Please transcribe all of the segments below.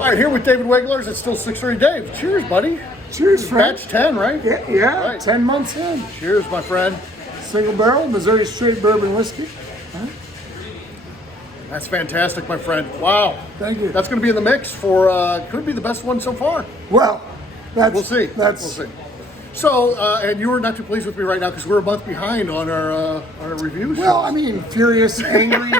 All right, here with David Weglarz. It's still 6:30. Dave, cheers, buddy. Cheers, friend. Batch 10, right? Yeah, Right. 10 months in. Cheers, my friend. Single barrel, Missouri straight bourbon whiskey. That's fantastic, my friend. Wow. Thank you. That's going to be in the mix for, could be the best one so far. Well, We'll see. We'll see. So, and you're not too pleased with me right now because we're a month behind on our reviews. Well, I mean, furious, angry.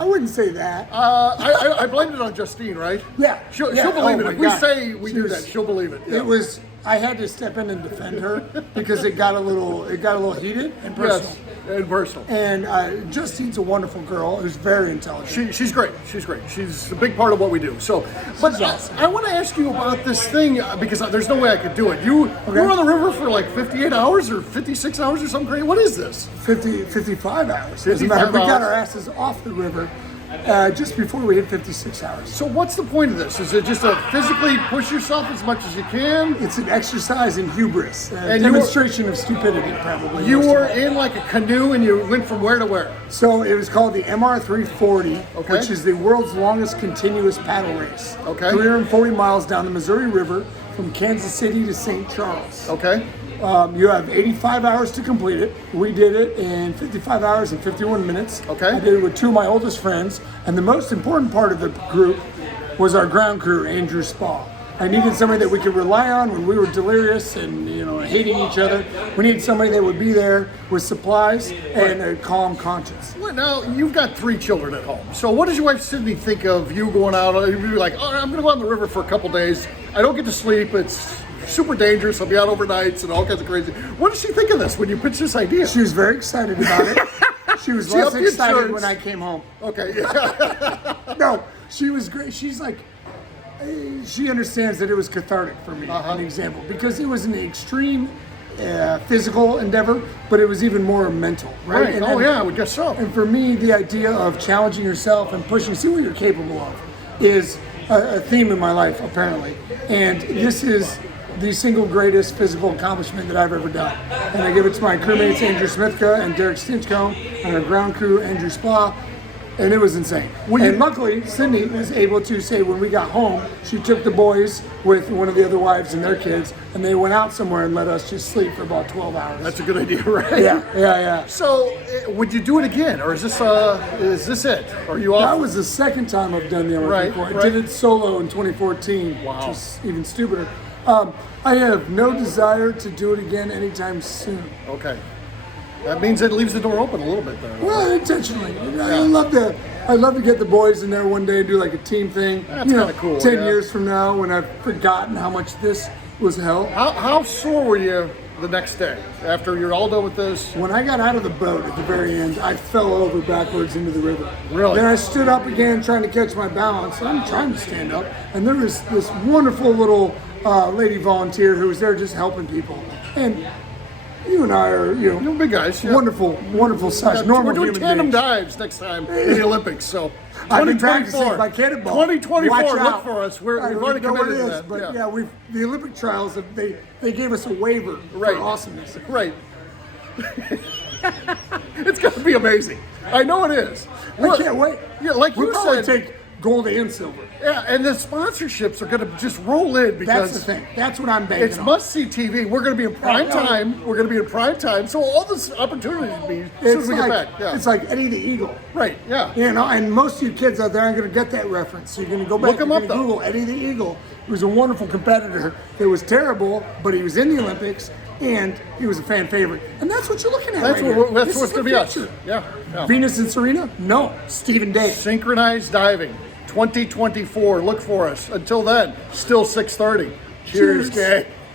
I wouldn't say that. I blamed it on Justine, right? Yeah. She'll Yeah. believe Oh it. If my we God. say we She do was- that, she'll believe it. Yeah. It was. I had to step in and defend her because it got a little heated and personal. Yes, and personal. And Justine's a wonderful girl who's very intelligent. She's great. She's great. She's a big part of what we do. So, but awesome. I want to ask you about this thing because there's no way I could do it. You were on the river for like 58 hours or 56 hours or something crazy. What is this? 55 hours. 55 We got hours. our asses off the river just before we hit 56 hours. So what's the point of this? Is it just to physically push yourself as much as you can? It's an exercise in hubris, a And you demonstration of stupidity, probably. You most of were all. in like a canoe and you went from where to where? So it was called the MR340, Okay. which is the world's longest continuous paddle race. Okay. 340 miles down the Missouri River from Kansas City to St. Charles. Okay. You have 85 hours to complete it. We did it in 55 hours and 51 minutes. Okay. I did it with two of my oldest friends, and the most important part of the group was our ground crew, Andrew Spa. I needed somebody that we could rely on when we were delirious and hating each other. We needed somebody that would be there with supplies and a calm conscience. Well, now you've got 3 children at home. So what does your wife Sydney think of you going out? You'd be like, oh, I'm going to go on the river for a couple days. I don't get to sleep. It's super dangerous. I'll be out overnights and all kinds of crazy. What does she think of this when you pitch this idea? She was very excited about it. She was She less upped the excited insurance. when I came home. Okay. No, she was great. She's like, she understands that it was cathartic for me, an example, because it was an extreme physical endeavor, but it was even more mental, right? Right. And, Oh, yeah, I would guess so. And for me, the idea of challenging yourself and pushing, see what you're capable of, is a theme in my life, apparently. And this is the single greatest physical accomplishment that I've ever done. And I give it to my crewmates, Andrew Smithka and Derek Stinchcomb, and our ground crew, Andrew Spa. And it was insane. And luckily, Sydney was able to say when we got home, she took the boys with one of the other wives and their kids, and they went out somewhere and let us just sleep for about 12 hours. That's a good idea, right? Yeah. So would you do it again, or is this it? Are you off? That was the second time I've done the MR340. Right, I right. did it solo in 2014, Wow. which is even stupider. I have no desire to do it again anytime soon. Okay. That means it leaves the door open a little bit there. Well, intentionally. I'd love to get the boys in there one day and do like a team thing. That's kinda cool, 10 yeah. years from now, when I've forgotten how much this was hell. How sore were you the next day after you're all done with this? When I got out of the boat at the very end, I fell over backwards into the river. Really? Then I stood up again trying to catch my balance. I'm trying to stand up. And there was this wonderful little lady volunteer who was there just helping people. And you and I are, You're big guys. Yeah. wonderful size, normal We're doing human tandem beings. dives next time in the Olympics. So I've been 2024. practicing my cannonball. 2024, Watch look out. for us. I We've don't already know what committed it to is, that. but yeah. the Olympic trials, they gave us a waiver Right. for awesomeness. Right. It's going to be amazing. I know it is. I can't wait. Yeah, like we'll you probably said. take gold and silver. Yeah, and the sponsorships are going to just roll in because That's the thing. That's what I'm banking it's on. must-see TV. We're going to be in prime Oh, no. time. We're going to be in prime time. So all this opportunities be as soon as we get back. Yeah. It's like Eddie the Eagle. Right. Yeah. And most of you kids out there aren't going to get that reference. So you're going to go back Look him and up, though. Google Eddie the Eagle. He was a wonderful competitor that was terrible, but he was in the Olympics and he was a fan favorite. And that's what you're looking at. That's right what. here. That's This what's is the going to be us. future. Yeah. Venus and Serena? No. Stephen Day. Synchronized diving, 2024. Look for us. Until then, still 6:30. Cheers, Cheers. gang.